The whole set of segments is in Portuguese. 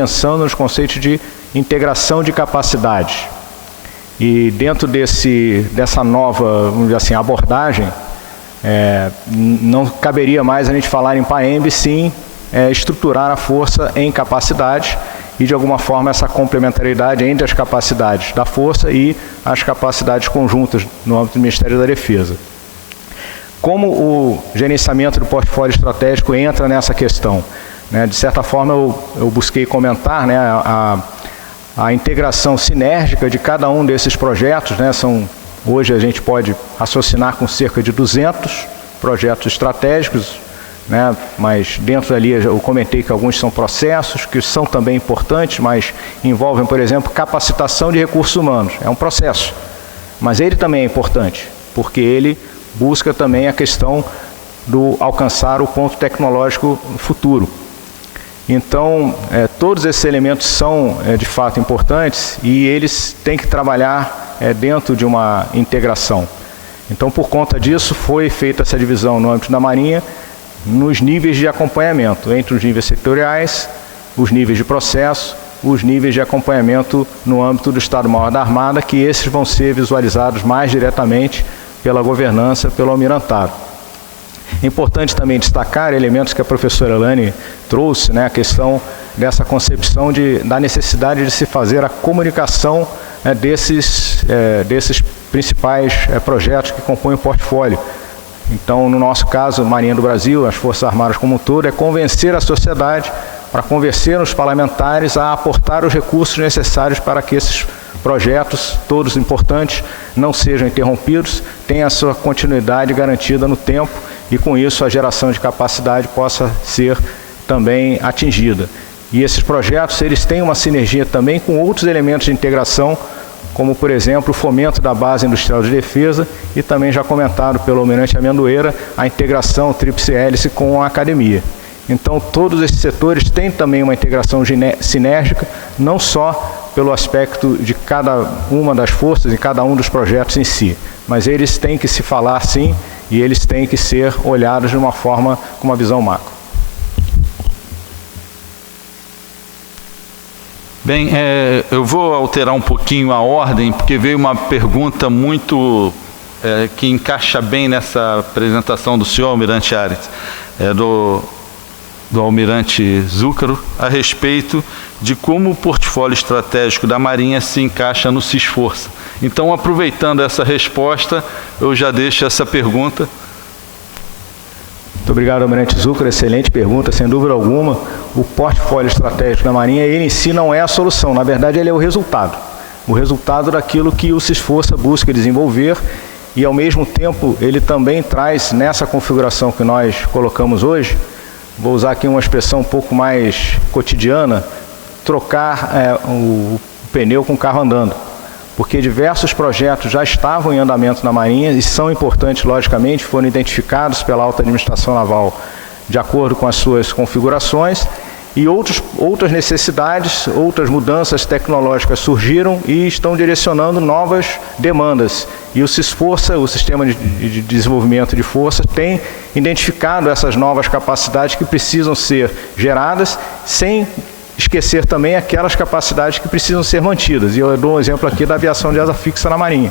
pensando nos conceitos de integração de capacidades. E dentro dessa nova, vamos dizer assim, abordagem, não caberia mais a gente falar em PAEMB, sim estruturar a força em capacidades e, de alguma forma, essa complementariedade entre as capacidades da força e as capacidades conjuntas no âmbito do Ministério da Defesa. Como o gerenciamento do portfólio estratégico entra nessa questão? De certa forma, eu busquei comentar a integração sinérgica de cada um desses projetos. Hoje a gente pode raciocinar com cerca de 200 projetos estratégicos, mas dentro dali eu comentei que alguns são processos, que são também importantes, mas envolvem, por exemplo, capacitação de recursos humanos. É um processo, mas ele também é importante, porque ele busca também a questão do alcançar o ponto tecnológico futuro. Então, todos esses elementos são, de fato, importantes e eles têm que trabalhar dentro de uma integração. Então, por conta disso, foi feita essa divisão no âmbito da Marinha, nos níveis de acompanhamento, entre os níveis setoriais, os níveis de processo, os níveis de acompanhamento no âmbito do Estado-Maior da Armada, que esses vão ser visualizados mais diretamente pela governança, pelo almirantado. É importante também destacar elementos que a professora Elane trouxe, a questão dessa concepção da necessidade de se fazer a comunicação desses principais projetos que compõem o portfólio. Então, no nosso caso, Marinha do Brasil, as Forças Armadas como um todo, é convencer a sociedade, para convencer os parlamentares a aportar os recursos necessários para que esses projetos, todos importantes, não sejam interrompidos, tenham a sua continuidade garantida no tempo e, com isso, a geração de capacidade possa ser também atingida. E esses projetos, eles têm uma sinergia também com outros elementos de integração, como, por exemplo, o fomento da base industrial de defesa e também já comentado pelo almirante Amendoeira, a integração tríplice hélice com a academia. Então, todos esses setores têm também uma integração sinérgica, não só pelo aspecto de cada uma das forças e cada um dos projetos em si, mas eles têm que se falar sim e eles têm que ser olhados de uma forma com uma visão macro. Bem, eu vou alterar um pouquinho a ordem, porque veio uma pergunta muito que encaixa bem nessa apresentação do senhor Almirante Aritz, do Almirante Zuccaro, a respeito de como o portfólio estratégico da Marinha se encaixa no CISForça. Então, aproveitando essa resposta, eu já deixo essa pergunta. Muito obrigado, Almirante Zuccaro. Excelente pergunta, sem dúvida alguma. O portfólio estratégico da Marinha, ele em si não é a solução. Na verdade, ele é o resultado daquilo que o CISForça busca desenvolver e, ao mesmo tempo, ele também traz, nessa configuração que nós colocamos hoje, vou usar aqui uma expressão um pouco mais cotidiana, trocar o pneu com o carro andando. Porque diversos projetos já estavam em andamento na Marinha e são importantes, logicamente, foram identificados pela alta administração naval de acordo com as suas configurações e outras necessidades, outras mudanças tecnológicas surgiram e estão direcionando novas demandas. E o CISForça, o Sistema de Desenvolvimento de Força, tem identificado essas novas capacidades que precisam ser geradas, sem esquecer também aquelas capacidades que precisam ser mantidas. E eu dou um exemplo aqui da aviação de asa fixa na Marinha.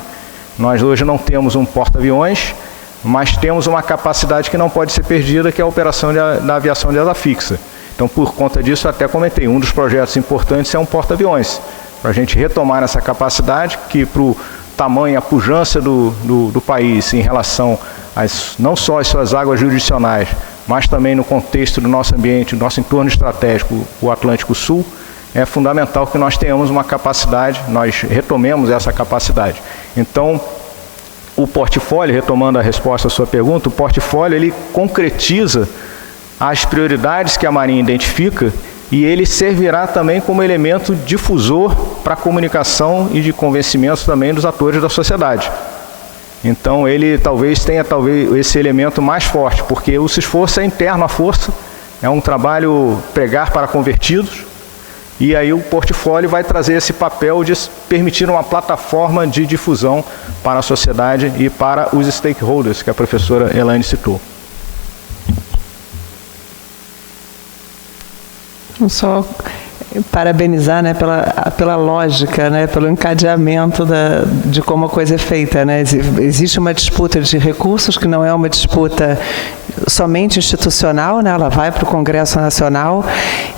Nós hoje não temos um porta-aviões, mas temos uma capacidade que não pode ser perdida, que é a operação da aviação de asa fixa. Então, por conta disso, até comentei, um dos projetos importantes é um porta-aviões, para a gente retomar essa capacidade que, para o tamanho e a pujança do país em relação não só às suas águas jurisdicionais, mas também no contexto do nosso ambiente, do nosso entorno estratégico, o Atlântico Sul, é fundamental que nós tenhamos uma capacidade, nós retomemos essa capacidade. Então, o portfólio, retomando a resposta à sua pergunta, o portfólio ele concretiza as prioridades que a Marinha identifica e ele servirá também como elemento difusor para a comunicação e de convencimento também dos atores da sociedade. Então, ele talvez tenha esse elemento mais forte, porque o CISForça é interno à força, é um trabalho pregar para convertidos, e aí o portfólio vai trazer esse papel de permitir uma plataforma de difusão para a sociedade e para os stakeholders, que a professora Elane citou. Só parabenizar, né, pela lógica, né, pelo encadeamento de como a coisa é feita, né? Existe uma disputa de recursos que não é uma disputa somente institucional, né? Ela vai para o Congresso Nacional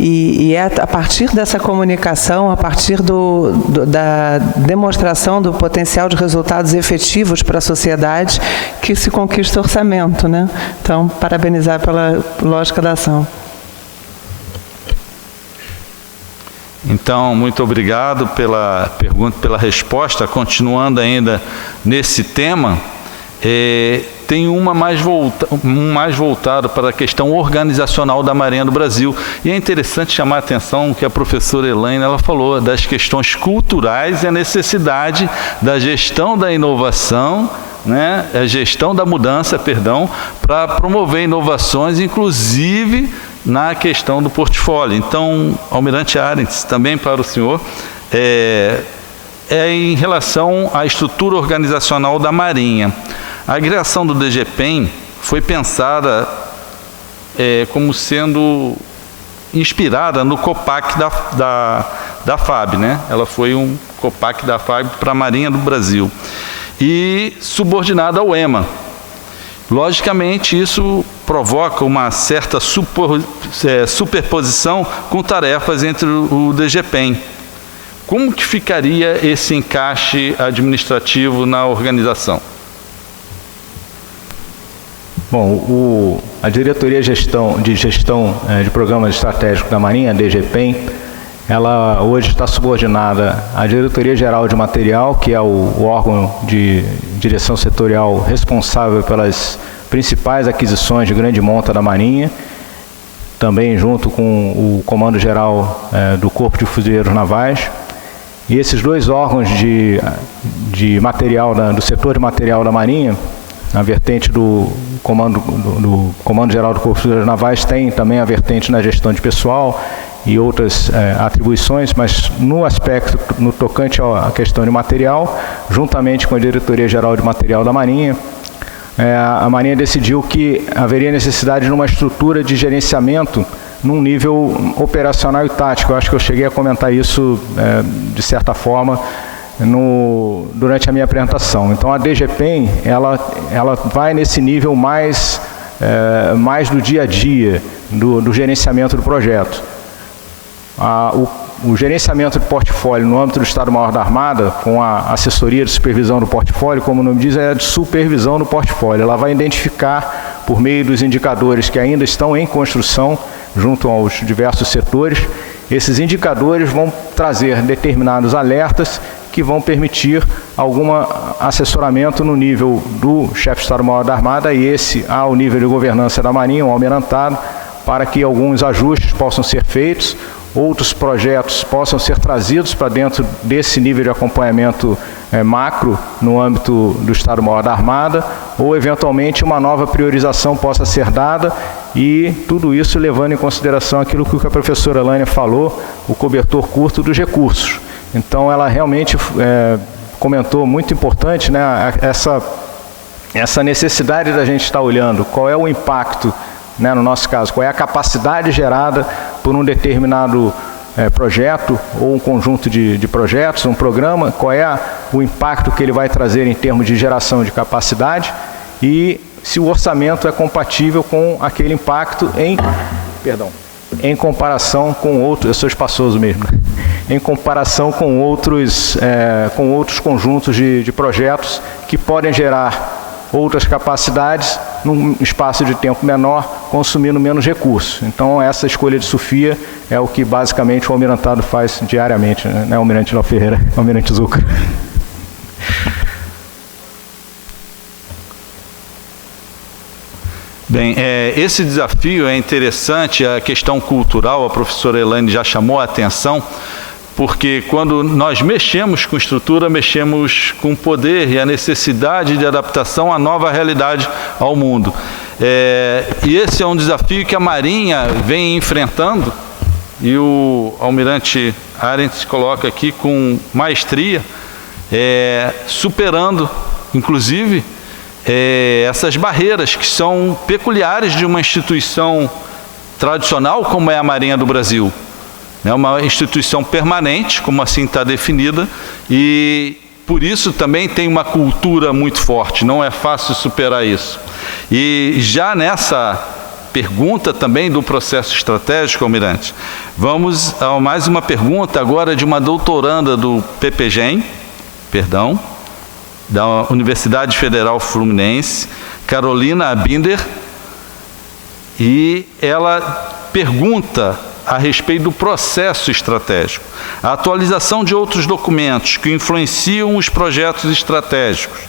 e é a partir dessa comunicação, a partir da demonstração do potencial de resultados efetivos para a sociedade que se conquista o orçamento, né? Então, parabenizar pela lógica da ação. Então, muito obrigado pela pergunta, pela resposta. Continuando ainda nesse tema, tem um mais voltado para a questão organizacional da Marinha do Brasil. E é interessante chamar a atenção que a professora Elaine ela falou das questões culturais e a necessidade da gestão da inovação, né, a gestão da mudança, para promover inovações, inclusive na questão do portfólio. Então, Almirante Arendts, também para o senhor, em relação à estrutura organizacional da Marinha. A criação do DGPEM foi pensada como sendo inspirada no COPAC da FAB, né? Ela foi um COPAC da FAB para a Marinha do Brasil e subordinada ao EMA. Logicamente, isso provoca uma certa superposição com tarefas entre o DGPEM. Como que ficaria esse encaixe administrativo na organização? Bom, a Diretoria de Gestão de Programas Estratégicos da Marinha, a DGPEM, ela hoje está subordinada à Diretoria Geral de Material, que é o órgão de direção setorial responsável pelas principais aquisições de grande monta da Marinha, também junto com o Comando Geral do Corpo de Fuzileiros Navais. E esses dois órgãos de material, do setor de material da Marinha, na vertente do Comando Geral do Corpo de Fuzileiros Navais, tem também a vertente na gestão de pessoal e outras atribuições, mas no tocante à questão de material, juntamente com a Diretoria Geral de Material da Marinha, a Marinha decidiu que haveria necessidade de uma estrutura de gerenciamento num nível operacional e tático. Eu acho que eu cheguei a comentar isso, de certa forma, durante a minha apresentação. Então, a DGPEM, ela vai nesse nível mais do dia a dia, do gerenciamento do projeto. O gerenciamento de portfólio no âmbito do Estado-Maior da Armada, com a assessoria de supervisão do portfólio, como o nome diz, é de supervisão do portfólio. Ela vai identificar, por meio dos indicadores que ainda estão em construção, junto aos diversos setores, esses indicadores vão trazer determinados alertas que vão permitir algum assessoramento no nível do chefe de Estado-Maior da Armada e ao nível de governança da Marinha, um almirantado, para que alguns ajustes possam ser feitos, outros projetos possam ser trazidos para dentro desse nível de acompanhamento macro no âmbito do Estado-Maior da Armada, ou eventualmente uma nova priorização possa ser dada, e tudo isso levando em consideração aquilo que a professora Elaine falou, o cobertor curto dos recursos. Então, ela realmente comentou, muito importante, né, essa necessidade da gente estar olhando qual é o impacto, né, no nosso caso, qual é a capacidade gerada por um determinado projeto ou um conjunto de projetos, um programa, qual é o impacto que ele vai trazer em termos de geração de capacidade e se o orçamento é compatível com aquele impacto em comparação com outros, eu sou espaçoso mesmo, né? Em comparação com outros conjuntos de projetos que podem gerar outras capacidades num espaço de tempo menor, consumindo menos recursos. Então, essa escolha de SOFIA é o que basicamente o almirantado faz diariamente, né, Almirante Léo Ferreira, Almirante Zucaro. Bem, esse desafio é interessante, a questão cultural, a professora Elaine já chamou a atenção, porque quando nós mexemos com estrutura, mexemos com poder e a necessidade de adaptação à nova realidade ao mundo. E esse é um desafio que a Marinha vem enfrentando, e o Almirante Arendts coloca aqui com maestria, superando, inclusive, essas barreiras que são peculiares de uma instituição tradicional como é a Marinha do Brasil. É uma instituição permanente, como assim está definida, e por isso também tem uma cultura muito forte, não é fácil superar isso. E já nessa pergunta também do processo estratégico, Almirante, vamos a mais uma pergunta agora de uma doutoranda do PPGEM, da Universidade Federal Fluminense, Carolina Abinder, e ela pergunta a respeito do processo estratégico, a atualização de outros documentos que influenciam os projetos estratégicos,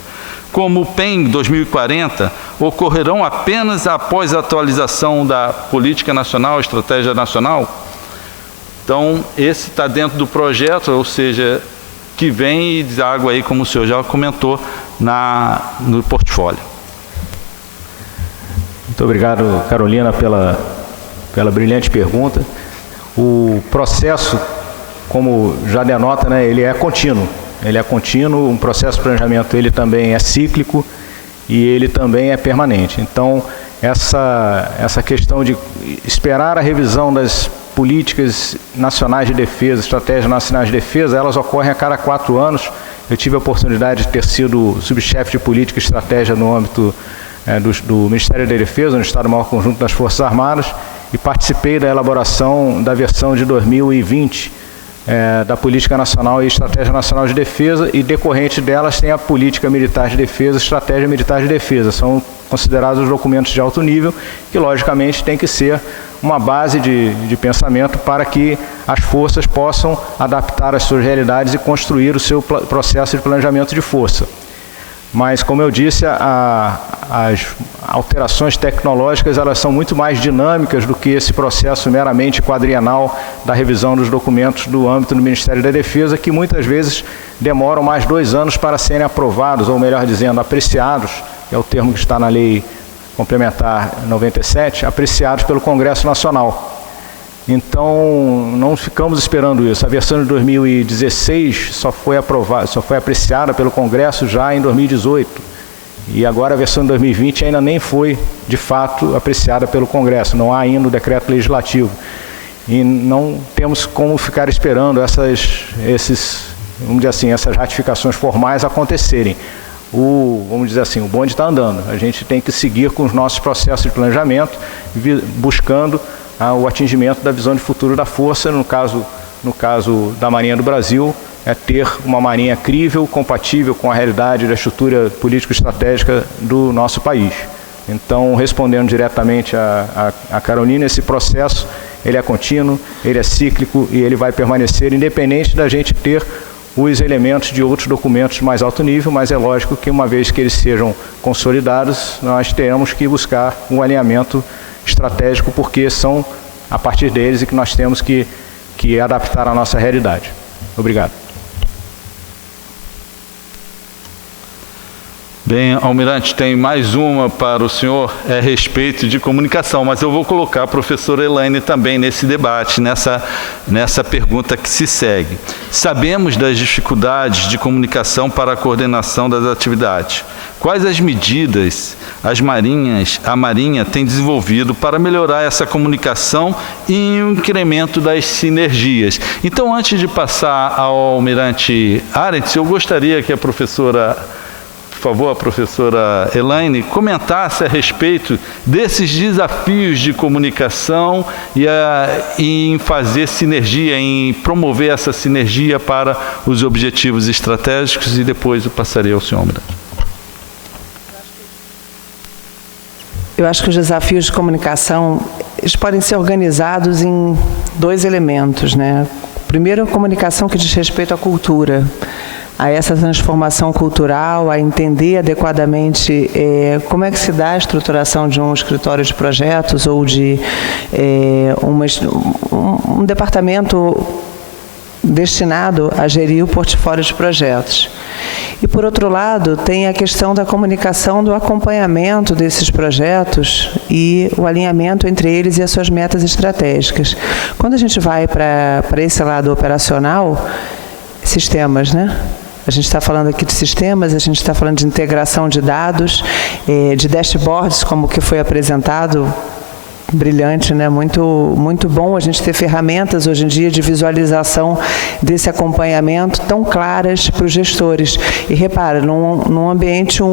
como o PEN 2040, ocorrerão apenas após a atualização da Política Nacional, Estratégia Nacional? Então, esse está dentro do projeto, ou seja, que vem e deságua aí, como o senhor já comentou, no portfólio. Muito obrigado, Carolina, pela brilhante pergunta. O processo, como já denota, né, ele é contínuo. Ele é contínuo, um processo de planejamento ele também é cíclico e ele também é permanente. Então, essa questão de esperar a revisão das políticas nacionais de defesa, estratégias nacionais de defesa, elas ocorrem a cada 4 anos. Eu tive a oportunidade de ter sido subchefe de política e estratégia no âmbito do Ministério da Defesa, no Estado-Maior Conjunto das Forças Armadas, e participei da elaboração da versão de 2020 da Política Nacional e Estratégia Nacional de Defesa, e decorrente delas tem a Política Militar de Defesa, Estratégia Militar de Defesa. São considerados documentos de alto nível que, logicamente, tem que ser uma base de pensamento para que as forças possam adaptar as suas realidades e construir o seu processo de planejamento de força. Mas, como eu disse, as alterações tecnológicas elas são muito mais dinâmicas do que esse processo meramente quadrienal da revisão dos documentos do âmbito do Ministério da Defesa, que muitas vezes demoram mais 2 anos para serem aprovados, ou melhor dizendo, apreciados, que é o termo que está na Lei Complementar 97, apreciados pelo Congresso Nacional. Então, não ficamos esperando isso. A versão de 2016 só foi apreciada pelo Congresso já em 2018. E agora a versão de 2020 ainda nem foi, de fato, apreciada pelo Congresso. Não há ainda o decreto legislativo. E não temos como ficar esperando essas ratificações formais acontecerem. Vamos dizer assim, o bonde está andando. A gente tem que seguir com os nossos processos de planejamento, buscando o atingimento da visão de futuro da força. No caso da Marinha do Brasil, é ter uma marinha crível, compatível com a realidade da estrutura político-estratégica do nosso país. Então, respondendo diretamente a Carolina, esse processo ele é contínuo, ele é cíclico e ele vai permanecer independente da gente ter os elementos de outros documentos de mais alto nível, mas é lógico que uma vez que eles sejam consolidados, nós teremos que buscar um alinhamento estratégico, porque são a partir deles e que nós temos que adaptar à nossa realidade. Obrigado. Bem, Almirante, tem mais uma para o senhor, a respeito de comunicação, mas eu vou colocar a professora Elaine também nesse debate, nessa pergunta que se segue. Sabemos das dificuldades de comunicação para a coordenação das atividades. Quais as medidas a Marinha tem desenvolvido para melhorar essa comunicação e o incremento das sinergias? Então, antes de passar ao Almirante Arendts, eu gostaria que a professora Elaine comentasse a respeito desses desafios de comunicação e em fazer sinergia, em promover essa sinergia para os objetivos estratégicos, e depois eu passarei ao senhor Almirante. Eu acho que os desafios de comunicação eles podem ser organizados em 2 elementos, né? Primeiro, a comunicação que diz respeito à cultura, a essa transformação cultural, a entender adequadamente como é que se dá a estruturação de um escritório de projetos ou de um departamento destinado a gerir o portfólio de projetos. E, por outro lado, tem a questão da comunicação do acompanhamento desses projetos e o alinhamento entre eles e as suas metas estratégicas. Quando a gente vai para esse lado operacional, sistemas, né? A gente está falando aqui de sistemas, a gente está falando de integração de dados, de dashboards, como que foi apresentado brilhante, né? Muito bom a gente ter ferramentas hoje em dia de visualização desse acompanhamento tão claras para os gestores. E repara, num ambiente único,